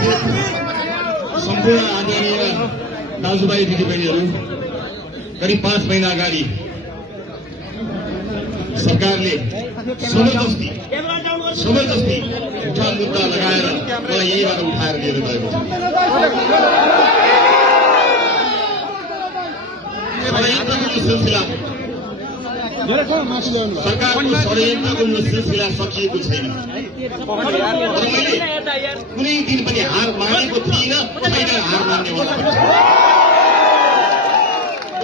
उपस्थित सम्पूर्ण आदरणीय दाजुभाइ दिदीबहिनीहरू, करिब 5 महिना अगाडि सरकारले जबरजस्ती झुटा मुद्दा लगाएर मलाई यहीँबाट उठाएर लिएर गएको छ। सरकारको षड्यन्त्रको यो सिलसिला सकिएको छैन। मैले कुनै दिन पनि हार मानेको थिइनँ, छैन हार मान्नेवाला पनि।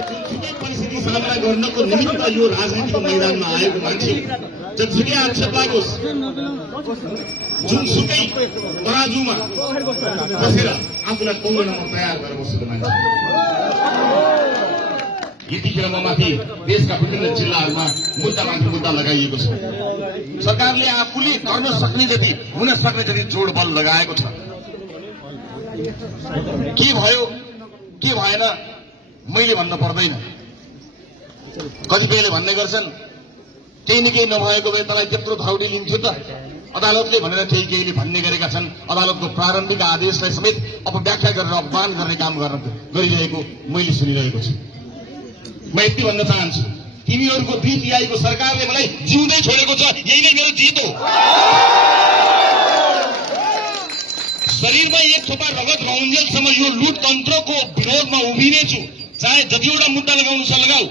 जुनसुकै परिस्थिति सामना गर्नको निमित्त यो राजनीतिको मैदानमा आएको मान्छे जतिसुकै आक्षेप लागोस्, जुनसुकै तराजुमा बसेर आफूलाई पौड्नमा तयार गरेर बसेको मान्छे। यतिखेर म माथि देशका विभिन्न जिल्लाहरूमा मुद्दामाथि मुद्दा लगाइएको छ। सरकारले आफूले गर्न सक्ने जति, हुन सक्ने जति जोड बल लगाएको छ। के भयो के भएन मैले भन्न पर्दैन। कतिपयले भन्ने गर्छन् केही न केही नभएको भए तपाईँ त्यत्रो धौडी लिन्थ्यो त, अदालतले भनेर केहीले भन्ने गरेका छन्। अदालतको प्रारम्भिक आदेशलाई समेत अपव्याख्या गरेर अपमान गर्ने काम गरिरहेको मैले सुनिरहेको छु। म यति भन्न चाहन्छु, तिमीहरूको 2/3 सरकारले मलाई जिउँदै छोडेको छ, यही नै मेरो जित हो। शरीरमा एक थोपा रगत रहन्जेलसम्म यो लुट तन्त्रको विरोधमा उभिनेछु। चाहे जतिवटा मुद्दा लगाउनु छ लगाऊ,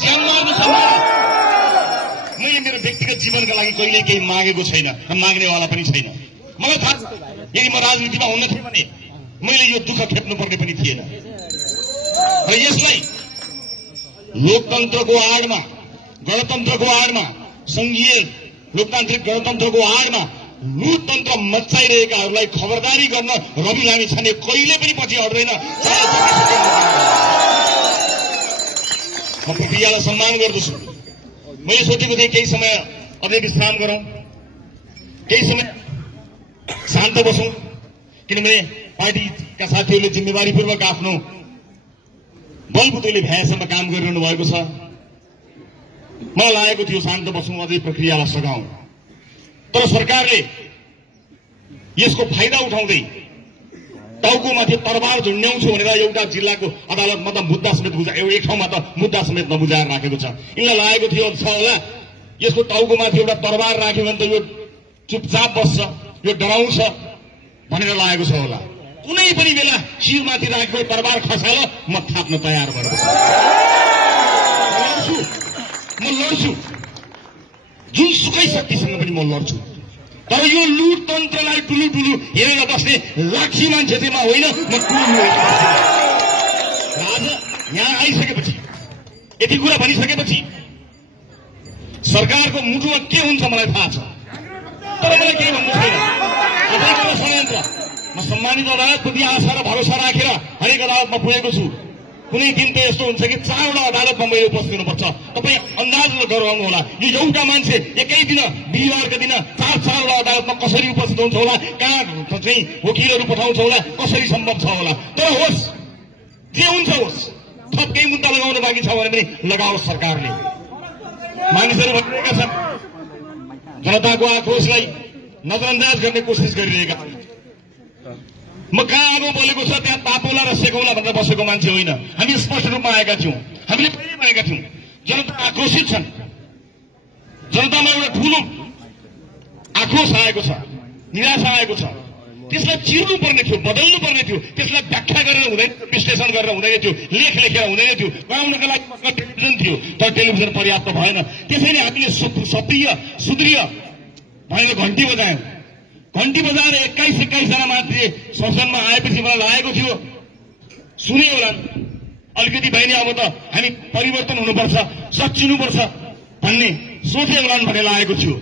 ज्यान मार्नु छ मार। मैले मेरो व्यक्तिगत जीवनका लागि कहिल्यै केही मागेको छैन, माग्नेवाला पनि छैन। मलाई थाहा छ यदि म राजनीतिमा हुन थिएँ भने मैले यो दुःख खेप्नुपर्ने पनि थिएन। र यसलाई लोकतन्त्रको आडमा, गणतन्त्रको आडमा, संघीय लोकतान्त्रिक गणतन्त्रको आडमा लुटतन्त्र मच्चाइरहेकाहरूलाई खबरदारी गर्न रवि लामी छाने कहिले पनि पछि हट्दैन। म प्रक्रियालाई सम्मान गर्दछु। मैले सोचेको थिएँ केही समय अझै विश्राम गरौं, केही समय शान्त बसौं, किनभने पार्टीका साथीहरूले जिम्मेवारीपूर्वक आफ्नो बलबुतोले भ्याएसम्म काम गरिरहनु भएको छ। मलाई लागेको थियो शान्त बसौं, अझै प्रक्रियालाई सघाउँ। तर सरकारले यसको फाइदा उठाउँदै टाउकोमाथि तरबार झुन्ड्याउँछु भनेर एउटा जिल्लाको अदालतमा त मुद्दा समेत एक ठाउँमा त मुद्दा समेत नबुझाएर राखेको छ। यिनलाई लागेको थियो होला यसको टाउकोमाथि एउटा तरबार राख्यो भने त यो चुपचाप बस्छ, यो डराउँछ भनेर लागेको छ होला। कुनै पनि बेला शिरमाथि राखेको तरबार खसाल म थाप्न तयार भएको छु। म लड्छु, जुनसुकै शक्तिसँग पनि म लड्छु। तर यो लुटतन्त्रलाई टुलु हेरेर बस्ने लाठी मान्छेमा होइन, म टुलु आज यहाँ आइसकेपछि यति कुरा भनिसकेपछि सरकारको मुटुमा के हुन्छ मलाई थाहा छ। तर मलाई केही भन्नु छैन। अदालतको षड्यन्त्र, म सम्मानित अदालतप्रति आशा र भरोसा राखेर हरेक अदालतमा पुगेको छु। कुनै दिन त यस्तो हुन्छ कि 4वटा अदालतमा मैले उपस्थित हुनुपर्छ। तपाईँ अन्दाज गराउनु होला यो एउटा मान्छे एकै दिन बिहिबारका दिन 4-4वटा अदालतमा कसरी उपस्थित हुन्छ होला, कहाँ चाहिँ वकिलहरू पठाउँछ होला, कसरी सम्भव छ होला। तर होस् जे हुन्छ होस्, थप केही मुद्दा लगाउन बाँकी छ भने पनि लगाओस्। सरकारले मानिसहरू भनिरहेका छन्, जनताको आक्रोशलाई नजरअन्दाज गर्ने कोसिस गरिरहेका छन्। म कहाँ आगो बोलेको छ त्यहाँ तापौला र सेकौला भनेर बसेको मान्छे होइन। हामी स्पष्ट रूपमा आएका थियौं, हामीले पहिले भनेका थियौं जनता आक्रोशित छन्, जनतामा एउटा ठूलो आक्रोश आएको छ, निराशा आएको छ। त्यसलाई चिर्नु पर्ने थियो, बदल्नु पर्ने थियो। त्यसलाई व्याख्या गरेर हुँदैन, विश्लेषण गरेर हुँदैन थियो, लेख लेखेर हुँदैन थियो। गराउनका लागि मसँग टेलिभिजन थियो, तर टेलिभिजन पर्याप्त भएन। त्यसैले हामीले सक्रिय सुदृढ भनेर घण्टी बजायौं। घण्टी बजाएर 21 जना मान्छे संसदमा आएपछि मलाई लागेको थियो सुने होला अलिकति बहिनी अब त हामी परिवर्तन हुनुपर्छ, सच्चिनुपर्छ भन्ने सोचे होला भन्ने लागेको थियो।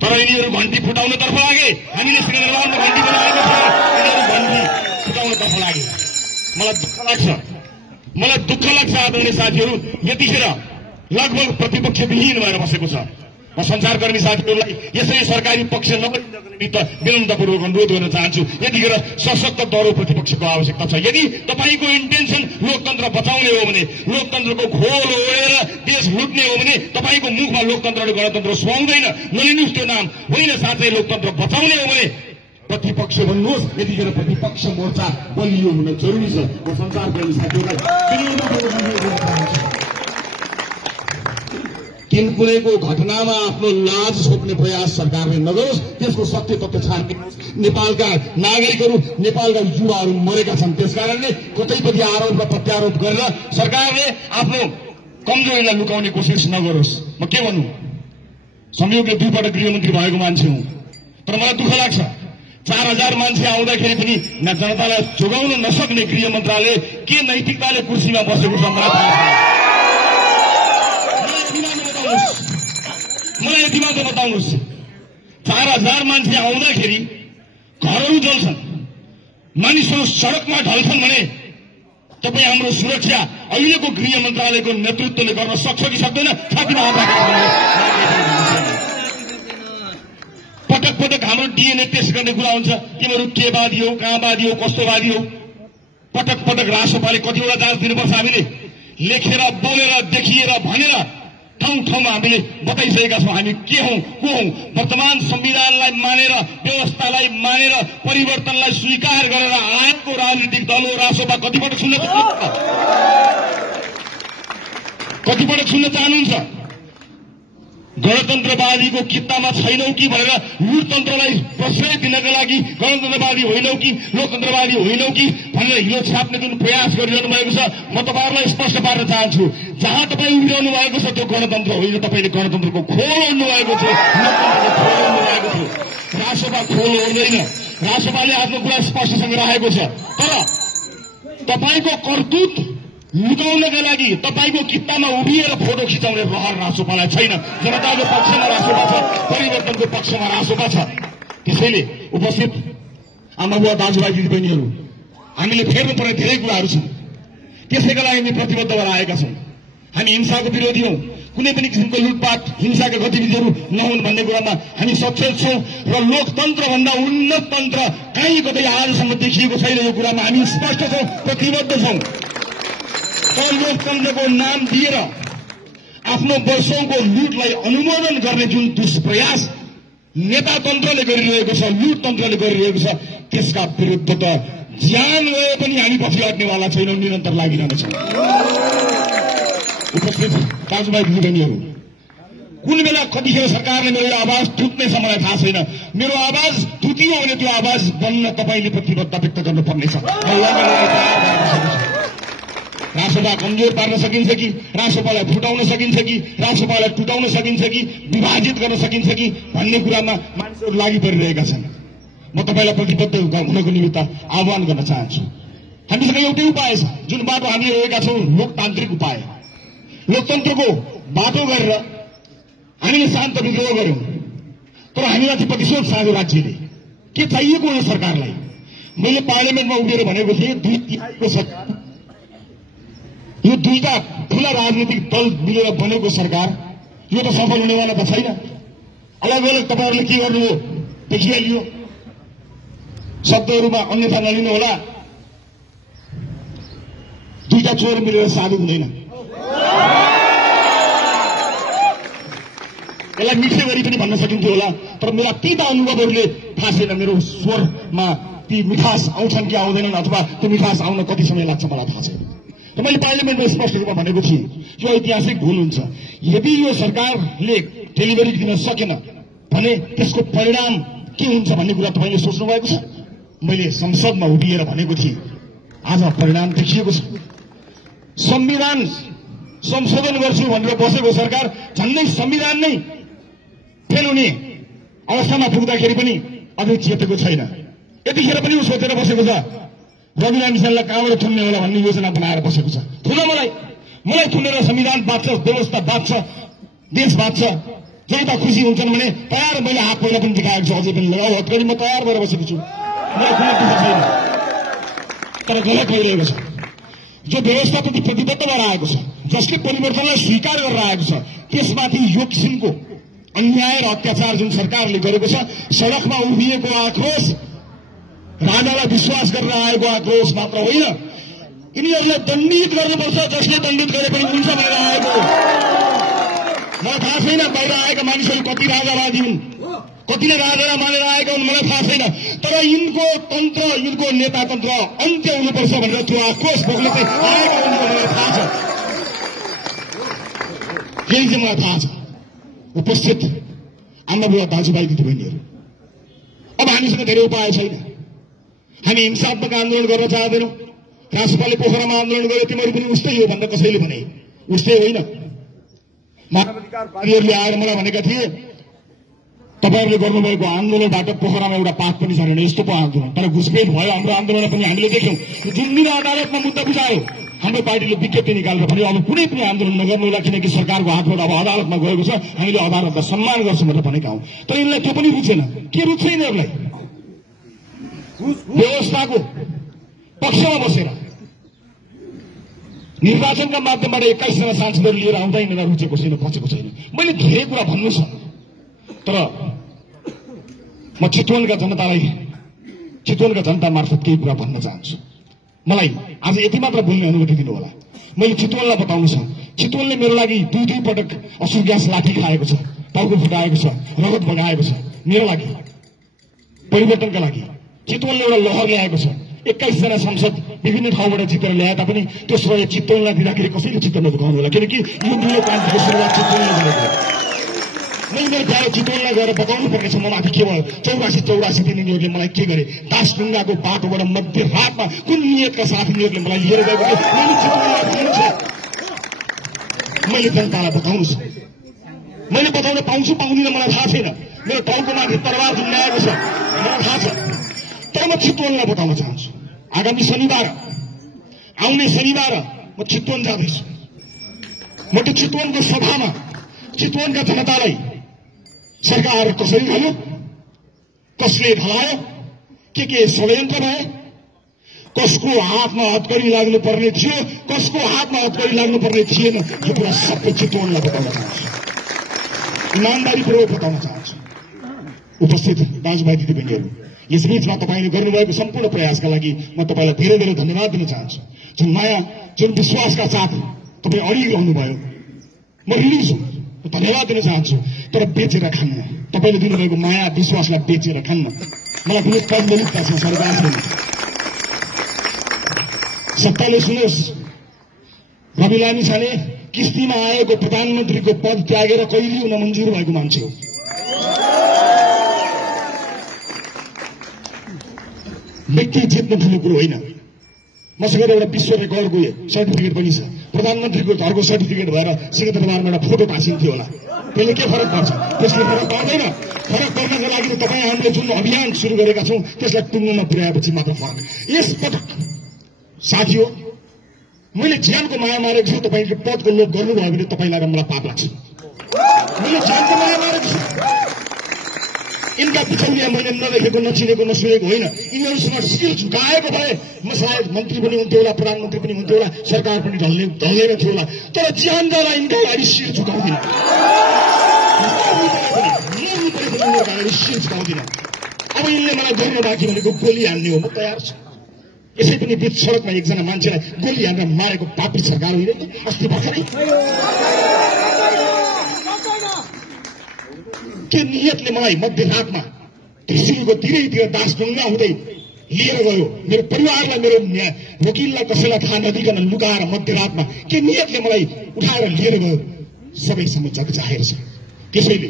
तर यिनीहरू घण्टी फुटाउनतर्फ लागे, हामीले सिंहदरबारमा घण्टी बजाएको थियो, यिनीहरू घण्टी फुटाउनतर्फ लागे। मलाई दुःख लाग्छ आदरणीय साथीहरू, यतिखेर लगभग प्रतिपक्ष विहीन भएर बसेको छ। म संचारकर्मी साथीहरूलाई यसरी सरकारी पक्ष विनम्रतापूर्वक अनुरोध गर्न चाहन्छु, यतिखेर सशक्त दह्रो प्रतिपक्षको आवश्यकता छ। यदि तपाईँको इन्टेन्सन लोकतन्त्र बचाउने हो भने, लोकतन्त्रको घोल ओढेर देश लुट्ने हो भने तपाईँको मुखमा लोकतन्त्र र गणतन्त्र सुहाउँदैन। नलिनुहोस् त्यो नाम होइन। साथै लोकतन्त्र बचाउने हो भने प्रतिपक्ष भन्नुहोस्, यतिखेर प्रतिपक्ष मोर्चा बलियो हुन जरुरी छ। म संसारप्रेमी साथीहरूलाई कुनैको घटनामा आफ्नो लाज छोप्ने प्रयास सरकारले नगरोस्, त्यसको सत्य तथ्य छान्नुहोस्। नेपालका नागरिकहरू, नेपालका युवाहरू मरेका छन्। त्यसकारणले कतैपट्टि आरोप र प्रत्यारोप गरेर सरकारले आफ्नो कमजोरीलाई लुकाउने कोसिस नगरोस्। म के भन्नु, संयोगले 2 पटक गृहमन्त्री भएको मान्छे हुँ, तर मलाई दुःख लाग्छ 4000 मान्छे आउँदाखेरि पनि जनतालाई जोगाउन नसक्ने गृह मन्त्रालय के नैतिकताले कुर्सीमा बसेको छ मलाई थाहा छैन। मलाई यति मात्र बताउनुहोस्, 4000 मान्छे आउँदाखेरि घरहरू जल्छन्, मानिसहरू सड़कमा ढल्छन् भने तपाईँ हाम्रो सुरक्षा अहिलेको गृह मन्त्रालयको नेतृत्वले गर्न सक्छ कि सक्दैन? छातीमा हात राखेर पटक पटक हाम्रो डीएनए टेस्ट गर्ने कुरा हुन्छ, तिमीहरू केवादी हो, कहाँवादी हो, कस्तोवादी हो। पटक पटक राष्ट्रपाले कतिवटा जाँच दिनुपर्छ? हामीले लेखेर, बोलेर, देखिएर, भनेर ठाउँ ठाउँमा हामीले बताइसकेका छौँ हामी के हौं, को हौं। वर्तमान संविधानलाई मानेर, व्यवस्थालाई मानेर, परिवर्तनलाई स्वीकार गरेर आएको राजनीतिक दल हो रासोपा। कतिपटक सुन्न चाहनुहुन्छ? गणतन्त्रवादीको कित्तामा छैनौ कि भनेर लुटतन्त्रलाई प्रश्रय दिनका लागि गणतन्त्रवादी होइनौ कि लोकतन्त्रवादी होइनौ कि भनेर हिलो छाप्ने जुन प्रयास गरिरहनु भएको छ, म तपाईहरुलाई स्पष्ट पार्न चाहन्छु। जहाँ तपाईँ उभिरहनु भएको छ त्यो गणतन्त्र होइन, तपाईले गणतन्त्रको खोल ओढ्नु भएको छ, लोकतन्त्रको खोल ओढ्नु भएको छ। रासोपा खोल ओढ्दैन, रासोपाले आफ्नो कुरा स्पष्टसँग राखेको छ। तर तपाईको करतुत लुकाउनका लागि तपाईको कित्तामा उभिएर फोटो खिचाउने रहर रासोपालाई छैन। जनताको पक्षमा रासोपा छ, परिवर्तनको पक्षमा रासोपा छ। त्यसैले उपस्थित आमाबुवा, दाजुभाइ, दिदीबहिनीहरू, हामीले फेर्नुपर्ने धेरै कुराहरू छन्। त्यसैका लागि हामी प्रतिबद्ध भएर आएका छौं। हामी हिंसाको विरोधी हौं, कुनै पनि किसिमको लुटपाट, हिंसाका गतिविधिहरू नहुन् भन्ने कुरामा हामी सचेत छौं र लोकतन्त्र भन्दा उन्नत तन्त्र कहीँ कतै आजसम्म देखिएको छैन। यो कुरामा हामी स्पष्ट छौं, प्रतिबद्ध छौं। तर लोकतन्त्रको नाम दिएर आफ्नो वर्षौंको लुटलाई अनुमोदन गर्ने जुन दुष्प्रयास नेतातन्त्रले गरिरहेको छ, लुटतन्त्रले गरिरहेको छ, त्यसका विरुद्ध त ज्यान गए पनि हामी पछि हट्नेवाला छैनौं, निरन्तर लागिरहनेछौं। उपस्थित दाजुभाइ, दिदीबहिनीहरू, कुन बेला कतिखेर सरकारले मेरो आवाज थुत्नेछ मलाई थाहा छैन। मेरो आवाज थुतियो भने त्यो आवाज बन्न तपाईले प्रतिबद्धता व्यक्त गर्नुपर्नेछ। रासोपा कमजोर पार्न सकिन्छ कि, रासोपालाई फुटाउन सकिन्छ कि, रासोपालाई टुटाउन सकिन्छ कि, विभाजित गर्न सकिन्छ कि भन्ने कुरामा मानिसहरू लागि परिरहेका छन्। म तपाईलाई प्रतिबद्ध हुनको निमित्त आह्वान गर्न चाहन्छु। हामीसँग एउटै उपाय छ, जुन बाटो हामी रहेका छौं, लोकतान्त्रिक उपाय। लोकतन्त्रको बाटो गरेर हामीले शान्त विद्रोह गर्यौं, तर हामीमाथि प्रतिशोध साँझो राज्यले के चाहिएको हो सरकारलाई? मैले पार्लियामेन्टमा उभिएर भनेको थिएँ, 2/3 सरकार, यो दुईटा ठूला राजनीतिक दल मिलेर बनेको सरकार, यो त सफल हुनेवाला त छैन। अलग अलग तपाईहरुले के गर्नुभयो देखिहालियो। शब्दहरूमा अन्यथा नलिनु होला। दुईटा चोर मिलेर साधु हुँदैन। यसलाई मिठे गरी पनि भन्न सकिन्थ्यो होला, तर मेरा तीता अनुभवहरूले थाहा छैन मेरो स्वरमा ती मिठास आउँछन् कि आउँदैनन्, अथवा त्यो मिठास आउन कति समय लाग्छ मलाई थाहा छैन। त मैले पार्लियामेन्टमा स्पष्ट रूपमा भनेको थिएँ, यो ऐतिहासिक भूल हुन्छ। यदि यो सरकारले डेलिभरी दिन सकेन भने त्यसको परिणाम के हुन्छ भन्ने कुरा तपाईले सोच्नु भएको छ? मैले संसदमा उभिएर भनेको थिएँ, आज परिणाम देखिएको छ। संविधान संशोधन गर्छु भनेर बसेको सरकार झन्डै संविधान नै फेल हुने अवस्थामा पुग्दाखेरि पनि अझै चेतेको छैन। यतिखेर पनि उ सोचेर बसेको छ रविना मिसाललाई कहाँबाट थुन्ने होला भन्ने योजना बनाएर बसेको छ। थुन मलाई थुनेर संविधान बाँच्छ, व्यवस्था बाँच्छ, देश बाँच्छ, जनता खुसी हुन्छन् भने तयार। मैले हात पहिला पनि देखाएको छु, अझै पनि लगाऊ हत्करी म तयार भएर बसेको छु। मलाई कुनै दुःख छैन, तर गलत भइरहेको छ। जो व्यवस्थाप्रति प्रतिबद्ध भएर आएको छ, जसले परिवर्तनलाई स्वीकार गरेर आएको छ, त्यसमाथि यो किसिमको अन्याय र अत्याचार जुन सरकारले गरेको छ, सड़कमा उभिएको आक्रोश राजालाई विश्वास गरेर आएको आक्रोश मात्र होइन, यिनीहरूलाई दण्डित गर्नुपर्छ। जसले दण्डित गरे पनि हुन्छ भनेर आएको। मलाई थाहा छैन बाहिर आएका मानिसहरू कति राजावादी हुन्, कतिले राजालाई मानेर आएका हुन्, मलाई थाहा छैन। तर यिनको तन्त्र यिनको नेता तन्त्र अन्त्य हुनुपर्छ भनेर त्यो आक्रोश भोग्न चाहिँ आएका हुन् मलाई थाहा छ। यही चाहिँ मलाई थाहा छ। उपस्थित आमाबुवा दाजुभाइ दिदीबहिनीहरू, अब हामीसँग धेरै उपाय छैन। हामी हिंसात्मक आन्दोलन गर्न चाहँदैनौँ। राष्ट्रपालले पोखरामा आन्दोलन गर्यो, तिमीहरू पनि उस्तै हो भनेर कसैले भने उस्तै होइन। मानवाधिकारवादीहरूले आएर मलाई भनेका थिए तपाईहरूले गर्नुभएको आन्दोलनबाट पोखरामा एउटा पाठ पनि छैन, यस्तो पो आन्दोलन। तर घुसपेट भयो हाम्रो आन्दोलन पनि हामीले देख्यौं। जुन दिन अदालतमा मुद्दा बुझायो हाम्रो पार्टीले विज्ञप्ति निकालेर भन्यो अब कुनै पनि आन्दोलन नगर्नु होला, किनकि सरकारको हातबाट अब अदालतमा गएको छ, हामीले अदालतलाई सम्मान गर्छौं भनेर भनेका हौं। तर यिनलाई त्यो पनि रुचेन। के रुच्छ यिनीहरूलाई? व्यवस्थाको पक्षमा बसेर निर्वाचनका माध्यमबाट 21 जना सांसदहरू लिएर आउँदा यिनीहरूलाई रुचेको छैन, पचेको छैन। मैले धेरै कुरा भन्नु छ, तर म चितवनका जनता मार्फत केही कुरा भन्न चाहन्छु। मलाई आज यति मात्र बोल्ने अनुमति दिनु होला। मैले चितवनलाई बताउनु छ, चितवनले मेरो लागि दुई पटक असुर ग्यास लाठी खाएको छ, टाउको फुटाएको छ, रगत बगाएको छ। मेरो लागि परिवर्तनका लागि चितवनले एउटा लहर ल्याएको छ। 21 जना सांसद विभिन्न ठाउँबाट जितेर ल्याए तापनि त्यो श्रेय चितवनलाई दिँदाखेरि कसैले चित्त नदुखाउनु होला, किनकि यो दुई क्रान्तिको सुरुवात चितवनले गरेको हो। मैले मेरो प्यारो चितवनलाई गएर बताउनु पर्नेछ ममाथि के भयो। 84 दिन यिनीहरूले मलाई के गरे? दासढुङ्गाको बाटोबाट मध्यरातमा कुन नियतका साथ यिनीहरूले मलाई लिएर गएको मैले चितवनलाई भन्नु छ। मैले जनतालाई बताउनु छ। मैले बताउन पाउँछु पाउँदिन मलाई थाहा छैन। मेरो टाउको माथि तरवार झुन्डाएको छ मलाई थाहा छ। तर म चितवनलाई बताउन चाहन्छु, आगामी शनिबार, आउने शनिबार म चितवन जाँदैछु। म त्यो चितवनको सभामा चितवनका जनतालाई सरकार कसरी ढल्यो, कसले ढलायो, के षड्यन्त्र भयो, कसको हातमा हतकडी लाग्नु पर्ने थियो, कसको हातमा हतकडी लाग्नु पर्ने थिएन, यो कुरा सबै चितवनलाई बताउन चाहन्छु। इमानदारीपूर्वक बताउन चाहन्छु। उपस्थित दाजुभाइ दिदीबहिनीहरू, यसबीचमा तपाईँले गर्नुभएको सम्पूर्ण प्रयासका लागि म तपाईँलाई धेरै धेरै धन्यवाद दिन चाहन्छु। जुन माया, जुन विश्वासका साथ तपाईँ अडिरहनु भयो, म ऋणी छु, धन्यवाद दिन चाहन्छु। तर बेचेर खान्न, तपाईँले दिनुभएको माया विश्वासलाई बेचेर खान्न। मलाई कुनै पदमलिकता छ सरकार छैन। सत्ताले सुनोस्, रवि लामी छाने किस्तीमा आएको प्रधानमन्त्रीको पद त्यागेर कहिले हुन मन्जुर भएको मान्छे हो। व्यक्ति जित्नु ठुलो कुरो होइन। मसँग एउटा विश्व रेकर्डको सर्टिफिकेट पनि छ। प्रधानमन्त्रीको घरको सर्टिफिकेट भएर सिंहदरबारमा एउटा फोटो टाँसिन्थ्यो होला। त्यसले के फरक पर्छ? त्यसले फरक पर्दैन। फरक पर्नको लागि तपाईँ हामीले जुन अभियान सुरु गरेका छौं त्यसलाई टुङ्गोमा पुर्याएपछि मात्र फरक। यसपटक साथी हो, मैले ज्यानको माया मारेको छु। तपाईँले पदको लोभ गर्नुभयो भने तपाईँलाई र मलाई पाप लाग्छ। मैले ज्यानको माया मारेको छु। यिनका बिचौलिया मैले नदेखेको, नचिनेको, नसुनेको होइन। यिनीहरूसँग शिर झुकाएको भए म सायद मन्त्री पनि हुन्थ्यो होला, प्रधानमन्त्री पनि हुन्थ्यो होला, सरकार पनि ढल्दैन थियो होला। तर ज्यानलाई यिनका लागि शिर झुकाउँदिन, शिर झुकाउँदिन। अब यिनले मलाई गर्न बाँकी भनेको गोली हान्ने हो, म तयार छु। यसै पनि बीच सड़कमा एकजना मान्छेलाई गोली हानेर मारेको पापी सरकार होइन अस्ति भर्खरै के नियतले मलाई मध्यरातमा त्रिशुलको तिरैतिर दासढुङ्गा हुँदै लिएर गयो। मेरो परिवारलाई, मेरो वकिललाई कसैलाई थाहा नदिकन लुकाएर मध्यरातमा के नियतले मलाई उठाएर लिएर गयो। सबै समय जग जाहेर छ। त्यसैले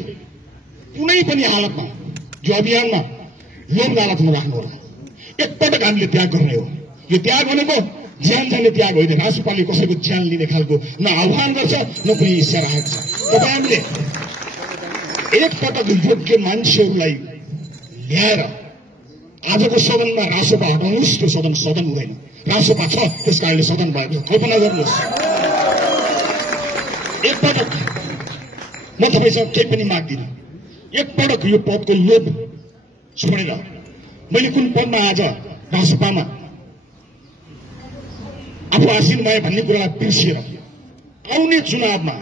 कुनै पनि हालतमा यो अभियानमा लोभ लालचमा राख्नु होला। एकपटक हामीले त्याग गर्ने हो। यो त्याग भनेको ज्यान जाने त्याग होइन। राष्ट्रपालले कसैको ज्यान लिने खालको न आह्वान गर्छ न कुनै इच्छा राखेको छ। तपाईहरूले एकपटक योग्य मान्छेहरूलाई ल्याएर आजको सदनमा रासोपा हटाउनुहोस्। त्यो सदन हुँदैन। रासोपा छ, त्यस कारणले सदन भएको छ। कल्पना गर्नुहोस्। एकपटक म तपाईँसँग केही पनि माग्दिनँ। एकपटक यो पदको लोभ छोडेर मैले कुन पदमा आज रासोपामा आफू आसीन भए भन्ने कुरालाई बिर्सिएर आउने चुनावमा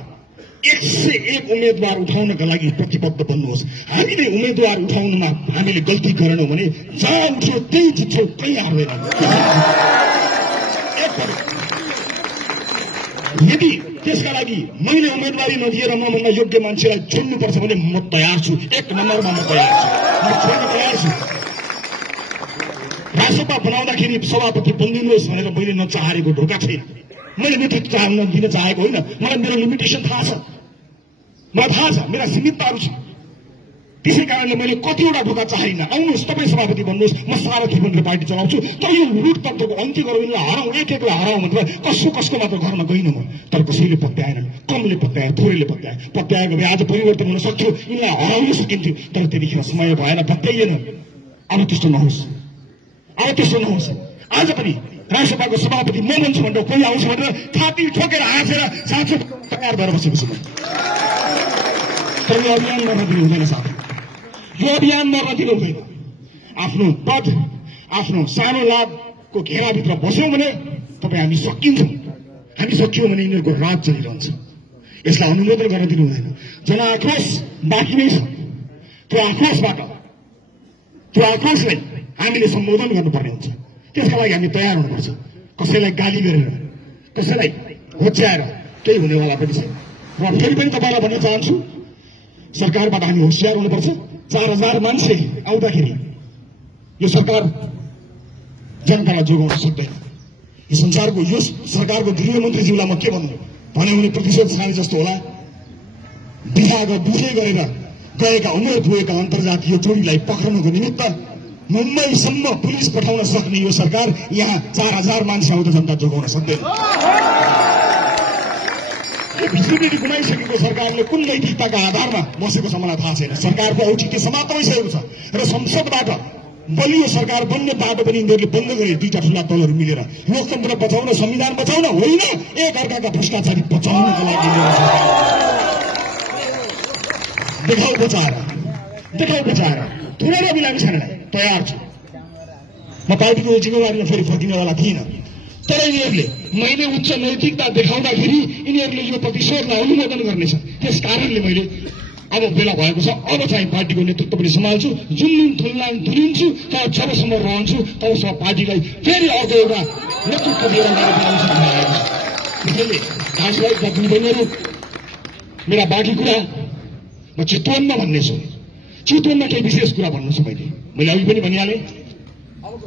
101 उम्मेद्वार उठाउनका लागि प्रतिबद्ध बन्नुहोस्। हामीले उम्मेद्वार उठाउनुमा हामीले गल्ती गरेनौं भने जहाँ उठ्यो त्यही जित्छौं, कहीँ हार्दैन। यदि त्यसका लागि मैले उम्मेदवारी नदिएर मभन्दा योग्य मान्छेलाई चुन्नुपर्छ भने म तयार छु। 1 नम्बरमा म तयार छु। म छोड्न तयार छु। राष्ट्रसभा बनाउँदाखेरि सभापति बनिदिनुहोस् भनेर मैले नचाहेको ढोका छैन। मैले नेतृत्व दिन चाहेको होइन। मलाई मेरो लिमिटेसन थाहा छ, मलाई थाहा छ, मेरा सीमितताहरू छ। त्यसै कारणले मैले कतिवटा ढोका चाहेन। आउनुहोस् तपाईँ सभापति भन्नुहोस्, म सारथी बनेर पार्टी चलाउँछु, तर यो लुट तन्त्रको अन्त्य गरौँ, यिनलाई हराउँ, एक एकलाई हराउँ भनेर कसको मात्र घरमा गइनँ म। तर कसैले पत्याएनन्, कमले पत्यायो, थोरैले पत्याएको भए आज परिवर्तन हुन सक्थ्यो, यिनलाई हराउन सकिन्थ्यो। तर त्यतिखेर समय भएन, पत्याइएन। अब त्यस्तो नहोस्, अब त्यस्तो नहोस्। आज पनि राष्ट्रसभाको सभापति म बन्छु भनेर कोही आउँछ भनेर छाती ठोकेर हाँसेर साँचो तयार भएर बसेको छु। तर यो अभियान गर्न दिनु हुँदैन साथी, यो अभियान गर्न दिनु हुँदैन। आफ्नो पद, आफ्नो सानो लाभको घेराभित्र बस्यौँ भने तपाईँ हामी सकिन्छौँ, हामी सकियौँ भने यिनीहरूको राज चलिरहन्छ। यसलाई अनुमोदन गर्न दिनु हुँदैन। जनआक्रोश बाँकी नै छ। त्यो आक्रोशलाई हामीले सम्बोधन गर्नुपर्ने हुन्छ। त्यसका लागि हामी तयार हुनुपर्छ। कसैलाई गाली गरेर, कसैलाई होच्याएर केही हुनेवाला पनि छैन। र फेरि पनि तपाईँलाई भन्न चाहन्छु, सरकारबाट हामी होसियार हुनुपर्छ। 4000 मान्छे आउँदाखेरि यो सरकार जनतालाई जोगाउन सक्दैन। यो संसारको, यो सरकारको गृहमन्त्रीज्यूलाई म के भन्नु भने उनी प्रतिशोध सानी जस्तो होला। बिहाको बुझे गरेर गएका उमेर पुगेका अन्तर्जातीय टोलीलाई पक्रनको निमित्त मुम्बईसम्म पुलिस पठाउन सक्ने यो सरकार यहाँ 4000 मान्छे आउँदा जनता जोगाउन सक्दैन। भिजिबिलिटी गुमाइसकेको सरकारले कुन नैतिकताका आधारमा बसेको छ मलाई थाहा छैन। सरकारको औचित्य समाप्त भइसकेको छ र संसदबाट बलियो सरकार बन्ने बाटो पनि यिनीहरूले बन्द गरे। दुईटा ठुला दलहरू मिलेर लोकतन्त्र बचाउन, संविधान बचाउन होइन, एक अर्काका भ्रष्टाचारी बचाउनका लागि देखाउ बचाएर थुनेर बिलामी छाड्नलाई तयार छु। म पार्टीको जिम्मेवारीमा फेरि फर्किनेवाला थिइनँ। तर यिनीहरूले मैले उच्च नैतिकता देखाउँदाखेरि यिनीहरूले यो प्रतिशोधलाई अनुमोदन गर्नेछ। त्यस कारणले मैले अब बेला भएको छ, अब चाहिँ पार्टीको नेतृत्व पनि सम्हाल्छु। जुन दिन थुनिन्छु तर जबसम्म रहन्छु तबसम्म पार्टीलाई फेरि अर्को एउटा नेतृत्व दिएर त्यसैले दाजुभाइ दिदीबहिनीहरू, मेरा बाँकी कुरा म चितवनमा भन्नेछु। चितवनमा केही विशेष कुरा भन्नु छ। मैले अघि पनि भनिहालेँ,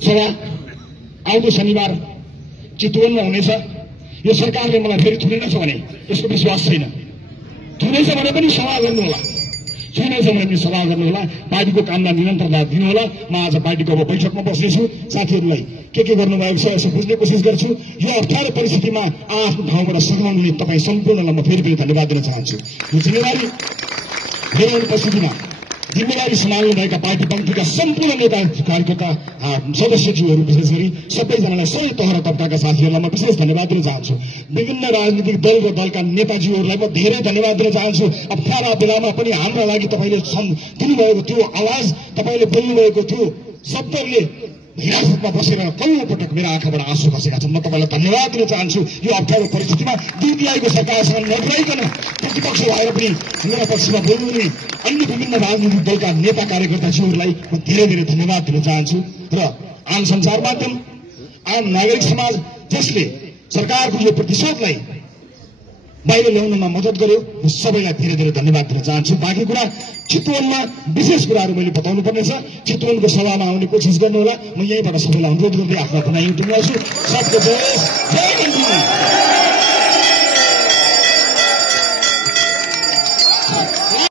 सभा आउँदो शनिबार चितवनमा हुनेछ। यो सरकारले मलाई फेरि थुनेछ भने यसको विश्वास छैन। थुनेछ भने पनि सभा गर्नुहोला, छुनेछ भने पनि सभा गर्नुहोला, पार्टीको काममा निरन्तरता दिनुहोला। म आज पार्टीको अब बैठकमा बस्नेछु। साथीहरूलाई के गर्नुभएको छ यसो बुझ्ने कोसिस गर्छु। यो अप्ठ्यारो परिस्थितिमा आफ्नो ठाउँबाट सघाउने तपाईँ सम्पूर्णलाई म फेरि पनि धन्यवाद दिन चाहन्छु। यो जिम्मेवारी मेरो उपस्थितिमा जिम्मेवारी सम्हाल्नुभएका पार्टी पङ्क्तिका सम्पूर्ण नेता कार्यकर्ता सदस्यज्यूहरू, विशेष गरी सबैजनालाई, सबै तह र तबकाका साथीहरूलाई म विशेष धन्यवाद दिन चाहन्छु। विभिन्न राजनीतिक दल र दलका नेताजीहरूलाई म धेरै धन्यवाद दिन चाहन्छु। अप्ठ्यारा बेलामा पनि हाम्रा लागि तपाईँले दिनुभएको त्यो आवाज, तपाईँले बोल्नुभएको त्यो शब्दहरूले हिरासतमा बसेर कयौं पटक मेरो आँखाबाट आँसु खसेका छन्। म तपाईँलाई धन्यवाद दिन चाहन्छु। यो अप्ठ्यारो परिस्थितिमा डिपिआईको सरकारसँग नडराइकन प्रतिपक्ष भएर पनि मेरा पक्षमा बोल्नुहुने अन्य विभिन्न राजनीतिक दलका नेता कार्यकर्ताज्यूहरूलाई म धेरै धेरै धन्यवाद दिन चाहन्छु। र आम सञ्चार माध्यम, आम नागरिक समाज जसले सरकारको यो प्रतिशोधलाई बाहिर ल्याउनमा मद्दत गर्यो, म सबैलाई धेरै धेरै धन्यवाद दिन चाहन्छु। बाँकी कुरा चितवनमा विशेष कुराहरू मैले बताउनु पर्नेछ। चितवनको सभामा आउने कोसिस गर्नुहोला। म यहीँबाट सबैलाई अनुरोध गर्दै आफ्नो भनाइ टुङ्ग्याउँछु। सबको जय, जय हिन्द।